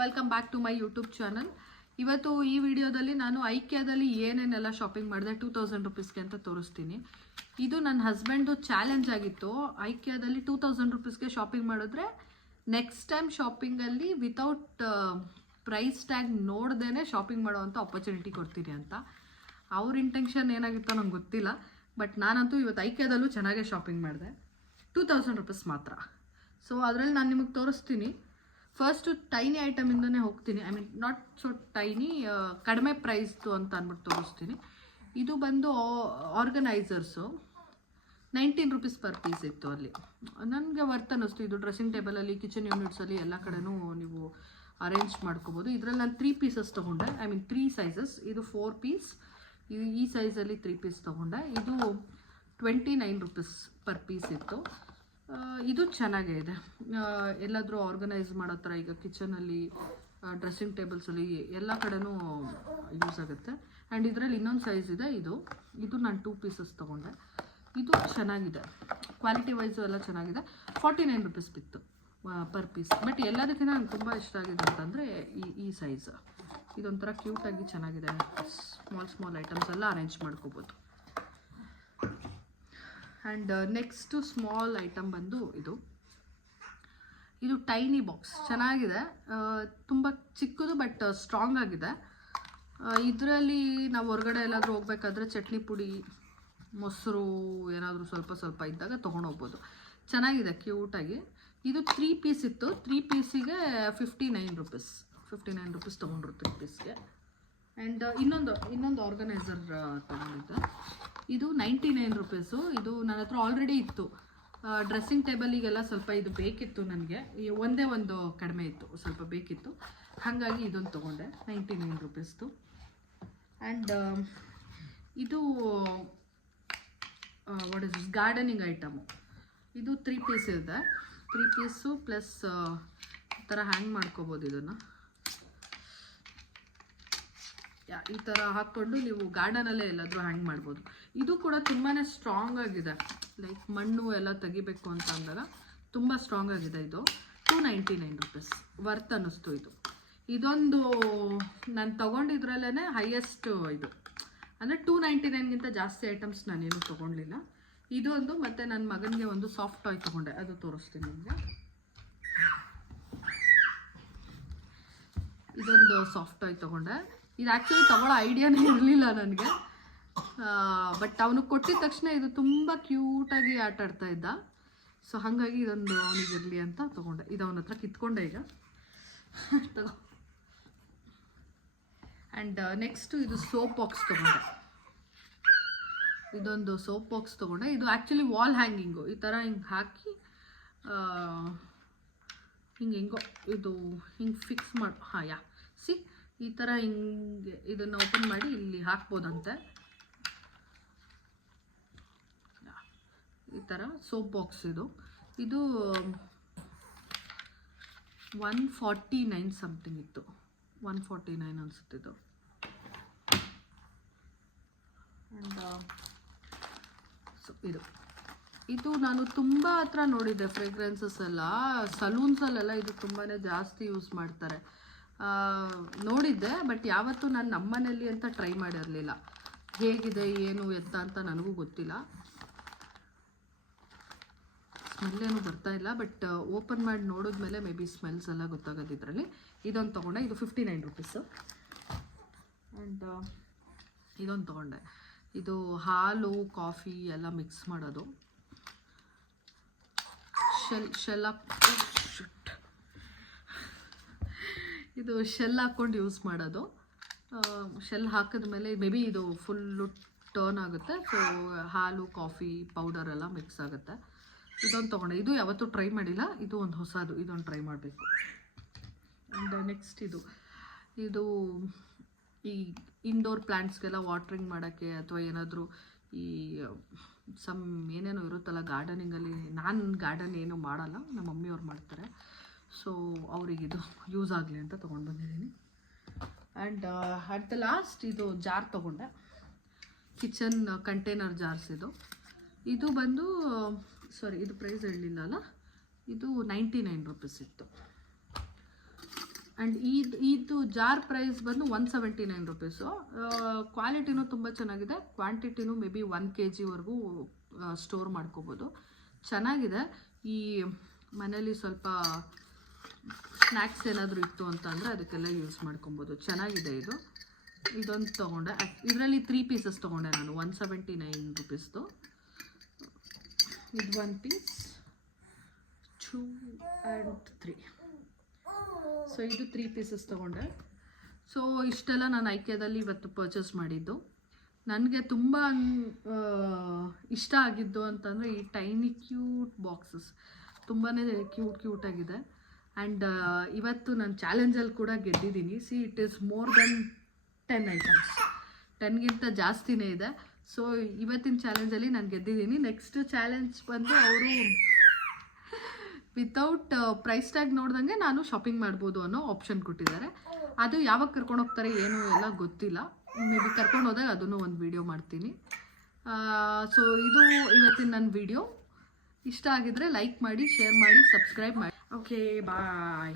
Welcome back to my YouTube channel. ಇವತ್ತು ಈ ವಿಡಿಯೋದಲ್ಲಿ ನಾನು ಐಕ್ಯಾದಲ್ಲಿ ಏನೇನೆಲ್ಲ ಶಾಪಿಂಗ್ ಮಾಡಿದೆ 2000 ರುಪೀಸ್ಗೆ ಅಂತ ತೋರಿಸ್ತೀನಿ. ಇದು ನನ್ನ ಹಸ್ಬೆಂಡು ಚಾಲೆಂಜ್ ಆಗಿತ್ತು. ಐಕ್ಯಾದಲ್ಲಿ 2000 ರುಪೀಸ್ಗೆ ಶಾಪಿಂಗ್ ಮಾಡಿದ್ರೆ ನೆಕ್ಸ್ಟ್ ಟೈಮ್ ಶಾಪಿಂಗಲ್ಲಿ ವಿತೌಟ್ ಪ್ರೈಸ್ ಟ್ಯಾಗ್ ನೋಡ್ದೇ ಶಾಪಿಂಗ್ ಮಾಡೋವಂಥ ಆಪರ್ಚುನಿಟಿ ಕೊಡ್ತೀನಿ ಅಂತ. ಅವ್ರ ಇಂಟೆನ್ಷನ್ ಏನಾಗಿತ್ತೋ ನಂಗೆ ಗೊತ್ತಿಲ್ಲ, ಬಟ್ ನಾನಂತೂ ಇವತ್ತು ಐಕ್ಯಾದಲ್ಲೂ ಚೆನ್ನಾಗೇ ಶಾಪಿಂಗ್ ಮಾಡಿದೆ. 2000 ರುಪೀಸ್ ಮಾತ್ರ. ಸೊ ಅದರಲ್ಲಿ ನಾನು ನಿಮಗೆ ತೋರಿಸ್ತೀನಿ. ಫಸ್ಟು ಟೈನಿ ಐಟಮಿಂದನೇ ಹೋಗ್ತೀನಿ. I mean not so tiny, ಕಡಿಮೆ ಪ್ರೈಸ್ದು ಅಂತ ಅಂದ್ಬಿಟ್ಟು ತೋರಿಸ್ತೀನಿ. ಇದು ಬಂದು ಆರ್ಗನೈಸರ್ಸು 19 ರುಪೀಸ್ ಪರ್ ಪೀಸ್ ಇತ್ತು. ಅಲ್ಲಿ ನನಗೆ ವರ್ತ್ ಅನ್ನಿಸ್ತು. ಇದು ಡ್ರೆಸ್ಸಿಂಗ್ ಟೇಬಲಲ್ಲಿ, ಕಿಚನ್ ಯೂನಿಟ್ಸಲ್ಲಿ ಎಲ್ಲ ಕಡೆನೂ ನೀವು ಅರೇಂಜ್ ಮಾಡ್ಕೋಬೋದು. ಇದರಲ್ಲಿ ನಾನು 3 ಪೀಸಸ್ ತೊಗೊಂಡೆ. I mean 3 sizes. ಇದು 4 ಪೀಸ್, ಈ ಸೈಜಲ್ಲಿ 3 ಪೀಸ್ ತೊಗೊಂಡೆ. ಇದು 29 ರುಪೀಸ್ ಪರ್ ಪೀಸ್ ಇತ್ತು. ಇದು ಚೆನ್ನಾಗೇ ಇದೆ. ಎಲ್ಲಾದರೂ ಆರ್ಗನೈಸ್ ಮಾಡೋ ಥರ ಈಗ ಕಿಚನಲ್ಲಿ, ಡ್ರೆಸ್ಸಿಂಗ್ ಟೇಬಲ್ಸಲ್ಲಿ ಎಲ್ಲ ಕಡೆನೂ ಯೂಸ್ ಆಗುತ್ತೆ. ಆ್ಯಂಡ್ ಇದರಲ್ಲಿ ಇನ್ನೊಂದು ಸೈಜ್ ಇದೆ. ಇದು ನಾನು 2 ಪೀಸಸ್ ತೊಗೊಂಡೆ. ಇದು ಚೆನ್ನಾಗಿದೆ, ಕ್ವಾಲಿಟಿ ವೈಸು ಎಲ್ಲ ಚೆನ್ನಾಗಿದೆ. 49 ರುಪೀಸ್ ಬಿತ್ತು ಪರ್ ಪೀಸ್. ಬಟ್ ಎಲ್ಲದಕ್ಕಿಂತ ನಂಗೆ ತುಂಬ ಇಷ್ಟ ಆಗಿದೆ ಅಂತಂದರೆ ಈ ಸೈಜ್. ಇದೊಂಥರ ಕ್ಯೂಟಾಗಿ ಚೆನ್ನಾಗಿದೆ. ಸ್ಮಾಲ್ ಐಟಮ್ಸ್ ಎಲ್ಲ ಅರೇಂಜ್ ಮಾಡ್ಕೋಬೋದು. ಆ್ಯಂಡ್ ನೆಕ್ಸ್ಟು ಸ್ಮಾಲ್ ಐಟಮ್ ಬಂದು ಇದು ಟೈನಿ ಬಾಕ್ಸ್ ಚೆನ್ನಾಗಿದೆ. ತುಂಬ ಚಿಕ್ಕದು ಬಟ್ ಸ್ಟ್ರಾಂಗ್ ಆಗಿದೆ. ಇದರಲ್ಲಿ ನಾವು ಹೊರಗಡೆ ಎಲ್ಲಾದರೂ ಹೋಗ್ಬೇಕಾದ್ರೆ ಚಟ್ನಿ ಪುಡಿ, ಮೊಸರು ಏನಾದರೂ ಸ್ವಲ್ಪ ಇದ್ದಾಗ ತೊಗೊಂಡೋಗ್ಬೋದು. ಚೆನ್ನಾಗಿದೆ, ಕ್ಯೂಟಾಗಿ. ಇದು 3 ಪೀಸ್ ಇತ್ತು. 3 ಪೀಸಿಗೆ 59 ರುಪೀಸ್ ತೊಗೊಂಡ್ರು 3 ಪೀಸ್ಗೆ. ಆ್ಯಂಡ್ ಇನ್ನೊಂದು ಆರ್ಗನೈಸರ್ ತೊಗೊಂಡಿದ್ದೆ. ಇದು 99 ರುಪೀಸು. ಇದು ನನ್ನ ಹತ್ರ ಆಲ್ರೆಡಿ ಇತ್ತು. ಡ್ರೆಸ್ಸಿಂಗ್ ಟೇಬಲಿಗೆಲ್ಲ ಸ್ವಲ್ಪ ಇದು ಬೇಕಿತ್ತು ನನಗೆ. ಒಂದೇ ಒಂದು ಕಡಿಮೆ ಇತ್ತು, ಸ್ವಲ್ಪ ಬೇಕಿತ್ತು. ಹಾಗಾಗಿ ಇದೊಂದು ತೊಗೊಂಡೆ 99 ರುಪೀಸ್ದು. ಆ್ಯಂಡ್ ಇದು what is this gardening item. ಇದು 3 ಪೀಸ್ ಇದೆ. 3 ಪೀಸು ಪ್ಲಸ್ ಈ ಥರ ಹ್ಯಾಂಗ್ ಮಾಡ್ಕೋಬೋದು. ಇದನ್ನು ಈ ಥರ ಹಾಕ್ಕೊಂಡು ನೀವು ಗಾರ್ಡನಲ್ಲೇ ಎಲ್ಲಾದರೂ ಹ್ಯಾಂಗ್ ಮಾಡ್ಬೋದು. ಇದು ಕೂಡ ತುಂಬಾ ಸ್ಟ್ರಾಂಗ್ ಆಗಿದೆ. ಲೈಕ್ ಮಣ್ಣು ಎಲ್ಲ ತೆಗಿಬೇಕು ಅಂತ ಅಂದಾಗ ತುಂಬ ಸ್ಟ್ರಾಂಗ್ ಆಗಿದೆ. ಇದು 299 ರುಪೀಸ್ ವರ್ತ್ ಅನ್ನಿಸ್ತು. ಇದೊಂದು ನಾನು ತೊಗೊಂಡಿದ್ರಲ್ಲೇ ಹೈಯೆಸ್ಟ್. ಇದು ಅಂದರೆ 299ಗಿಂತ ಜಾಸ್ತಿ ಐಟಮ್ಸ್ ನಾನೇನು ತೊಗೊಳ್ಲಿಲ್ಲ. ಇದೊಂದು, ಮತ್ತು ನನ್ನ ಮಗನಿಗೆ ಒಂದು ಸಾಫ್ಟ್ ಟಾಯ್ ತೊಗೊಂಡೆ, ಅದು ತೋರಿಸ್ತೀನಿ ನಿಮಗೆ. ಇದೊಂದು ಸಾಫ್ಟ್ ಟಾಯ್ ತೊಗೊಂಡೆ. ಇದು ಆ್ಯಕ್ಚುಲಿ ತೊಗೊಳ್ಳೋ ಐಡಿಯಾನೇ ಇರಲಿಲ್ಲ ನನಗೆ. ಬಟ್ ಅವನಿಗೆ ಕೊಟ್ಟಿದ ತಕ್ಷಣ ಇದು ತುಂಬ ಕ್ಯೂಟಾಗಿ ಆಟ ಆಡ್ತಾ ಇದ್ದ. ಸೊ ಹಾಗಾಗಿ ಇದೊಂದು ಅವನಿಗಿರಲಿ ಅಂತ ತೊಗೊಂಡೆ. ಇದು ಅವನ ಹತ್ರ ಕಿತ್ಕೊಂಡೆ ಈಗ. ಆ್ಯಂಡ್ ನೆಕ್ಸ್ಟು ಇದು ಸೋಪ್ ಬಾಕ್ಸ್ ತೊಗೊಂಡೆ. ಇದೊಂದು ಸೋಪ್ ಬಾಕ್ಸ್ ತೊಗೊಂಡೆ. ಇದು ಆ್ಯಕ್ಚುಲಿ ವಾಲ್ ಹ್ಯಾಂಗಿಂಗು. ಈ ಥರ ಹಿಂಗೆ ಹಾಕಿ ಹೆಂಗೋ ಇದು ಹಿಂಗೆ ಫಿಕ್ಸ್ ಮಾಡಿ ಈ ಥರ ಹಿಂಗೆ ಇದನ್ನು ಓಪನ್ ಮಾಡಿ ಇಲ್ಲಿ ಹಾಕ್ಬೋದಂತೆ. ಈ ಥರ ಸೋಪ್ ಬಾಕ್ಸ್ ಇದು 149 ಸಮಥಿಂಗ್ ಇತ್ತು. 149 ಅನಿಸುತ್ತೆ ಇದು. ಆ್ಯಂಡ್ ಸೊ ಇದು ನಾನು ತುಂಬ ಹತ್ರ ನೋಡಿದ್ದೆ. ಫ್ರೇಗ್ರೆನ್ಸಸ್ ಎಲ್ಲ ಸಲೂನ್ಸಲ್ಲೆಲ್ಲ ಇದು ತುಂಬಾ ಜಾಸ್ತಿ ಯೂಸ್ ಮಾಡ್ತಾರೆ. ನೋಡಿದ್ದೆ, ಬಟ್ ಯಾವತ್ತೂ ನಾನು ನಮ್ಮನೇಲಿ ಅಂತ ಟ್ರೈ ಮಾಡಿರಲಿಲ್ಲ. ಹೇಗಿದೆ ಏನು ಎತ್ತ ಅಂತ ನನಗೂ ಗೊತ್ತಿಲ್ಲ. ಸ್ಮೆಲ್ಲೇನು ಬರ್ತಾ ಇಲ್ಲ, ಬಟ್ ಓಪನ್ ಮಾಡಿ ನೋಡಿದ್ಮೇಲೆ ಮೇ ಬಿ ಸ್ಮೆಲ್ಸ್ ಎಲ್ಲ ಗೊತ್ತಾಗೋದು ಇದರಲ್ಲಿ. ಇದೊಂದು ತೊಗೊಂಡೆ. ಇದು 59 ರುಪೀಸು. ಆ್ಯಂಡ್ ಇದೊಂದು ತೊಗೊಂಡೆ. ಇದು ಹಾಲು ಕಾಫಿ ಎಲ್ಲ ಮಿಕ್ಸ್ ಮಾಡೋದು. ಇದು ಶೆಲ್ ಹಾಕ್ಕೊಂಡು ಯೂಸ್ ಮಾಡೋದು. ಶೆಲ್ ಹಾಕಿದ್ಮೇಲೆ ಮೇ ಬಿ ಇದು ಫುಲ್ಲು ಟರ್ನ್ ಆಗುತ್ತೆ. ಸೊ ಹಾಲು ಕಾಫಿ ಪೌಡರ್ ಎಲ್ಲ ಮಿಕ್ಸ್ ಆಗುತ್ತೆ. ಇದೊಂದು ತೊಗೊಂಡೆ. ಇದು ಯಾವತ್ತೂ ಟ್ರೈ ಮಾಡಿಲ್ಲ. ಇದು ಒಂದು ಹೊಸದು, ಇದೊಂದು ಟ್ರೈ ಮಾಡಬೇಕು. ಆ್ಯಂಡ್ ನೆಕ್ಸ್ಟ್ ಇದು ಈ ಇಂಡೋರ್ ಪ್ಲ್ಯಾಂಟ್ಸ್ಗೆಲ್ಲ ವಾಟ್ರಿಂಗ್ ಮಾಡೋಕ್ಕೆ, ಅಥವಾ ಏನಾದರೂ ಈ ಏನೇನೋ ಇರುತ್ತಲ್ಲ ಗಾರ್ಡನಿಂಗಲ್ಲಿ. ನಾನು ಗಾರ್ಡನ್ ಏನೂ ಮಾಡಲ್ಲ, ನಮ್ಮ ಮಮ್ಮಿಯವ್ರು ಮಾಡ್ತಾರೆ. ಸೊ ಅವರಿಗಿದು ಯೂಸ್ ಆಗಲಿ ಅಂತ ತೊಗೊಂಡು ಬಂದಿದ್ದೀನಿ. ಆ್ಯಂಡ್ ಅಟ್ ದ ಲಾಸ್ಟ್ ಇದು ಜಾರ್ ತೊಗೊಂಡೆ. ಕಿಚನ್ ಕಂಟೈನರ್ ಜಾರ್ಸ್ ಇದು ಬಂದು ಇದು ಪ್ರೈಸ್ ಹೇಳಲಿಲ್ಲ ಅಲ್ಲ. ಇದು 99 ರುಪೀಸ್ ಇತ್ತು. ಆ್ಯಂಡ್ ಇದು ಜಾರ್ ಪ್ರೈಸ್ ಬಂದು 179 ರುಪೀಸು. ಕ್ವಾಲಿಟಿನೂ ತುಂಬ ಚೆನ್ನಾಗಿದೆ, ಕ್ವಾಂಟಿಟಿನೂ ಮೇ ಬಿ 1 kg ಸ್ಟೋರ್ ಮಾಡ್ಕೋಬೋದು. ಚೆನ್ನಾಗಿದೆ. ಈ ಮನೇಲಿ ಸ್ವಲ್ಪ ಸ್ನ್ಯಾಕ್ಸ್ ಏನಾದರೂ ಇತ್ತು ಅಂತಂದರೆ ಅದಕ್ಕೆಲ್ಲ ಯೂಸ್ ಮಾಡ್ಕೊಬೋದು. ಚೆನ್ನಾಗಿದೆ ಇದು. ಇದೊಂದು ತೊಗೊಂಡೆ. ಇದರಲ್ಲಿ 3 ಪೀಸಸ್ ತೊಗೊಂಡೆ ನಾನು, 179 ರುಪೀಸ್ದು. ಇದು 1 ಪೀಸ್, 2 and 3. ಸೊ ಇದು 3 ಪೀಸಸ್ ತೊಗೊಂಡೆ. ಸೊ ಇಷ್ಟೆಲ್ಲ ನಾನು ಐಕ್ಯದಲ್ಲಿ ಇವತ್ತು ಪರ್ಚೇಸ್ ಮಾಡಿದ್ದು. ನನಗೆ ತುಂಬ ಇಷ್ಟ ಆಗಿದ್ದು ಅಂತಂದರೆ ಈ ಟೈನಿ ಕ್ಯೂಟ್ ಬಾಕ್ಸಸ್ ತುಂಬಾ ಕ್ಯೂಟಾಗಿದೆ. ಆ್ಯಂಡ್ ಇವತ್ತು ನಾನು ಚಾಲೆಂಜಲ್ಲಿ ಕೂಡ ಗೆದ್ದಿದ್ದೀನಿ. See it is more than 10 items, 10ಗಿಂತ ಜಾಸ್ತಿನೇ ಇದೆ. ಸೊ ಇವತ್ತಿನ ಚಾಲೆಂಜಲ್ಲಿ ನಾನು ಗೆದ್ದಿದ್ದೀನಿ. ನೆಕ್ಸ್ಟ್ ಚಾಲೆಂಜ್ ಬಂದು ಅವರು ವಿತೌಟ್ ಪ್ರೈಸ್ ಟ್ಯಾಗ್ ನೋಡ್ದಂಗೆ ನಾನು ಶಾಪಿಂಗ್ ಮಾಡ್ಬೋದು ಅನ್ನೋ ಆಪ್ಷನ್ ಕೊಟ್ಟಿದ್ದಾರೆ. ಅದು ಯಾವಾಗ ಕರ್ಕೊಂಡು ಹೋಗ್ತಾರೆ ಏನು ಎಲ್ಲ ಗೊತ್ತಿಲ್ಲ. ಮೇ ಬಿ ಕರ್ಕೊಂಡು ಹೋದಾಗ ಅದನ್ನು ಒಂದು ವಿಡಿಯೋ ಮಾಡ್ತೀನಿ. ಸೊ ಇದು ಇವತ್ತಿನ ನನ್ನ ವಿಡಿಯೋ. ಇಷ್ಟ ಆಗಿದ್ರೆ ಲೈಕ್ ಮಾಡಿ, ಶೇರ್ ಮಾಡಿ, ಸಬ್ಸ್ಕ್ರೈಬ್ ಮಾಡಿ. ಓಕೆ, ಬಾಯ್.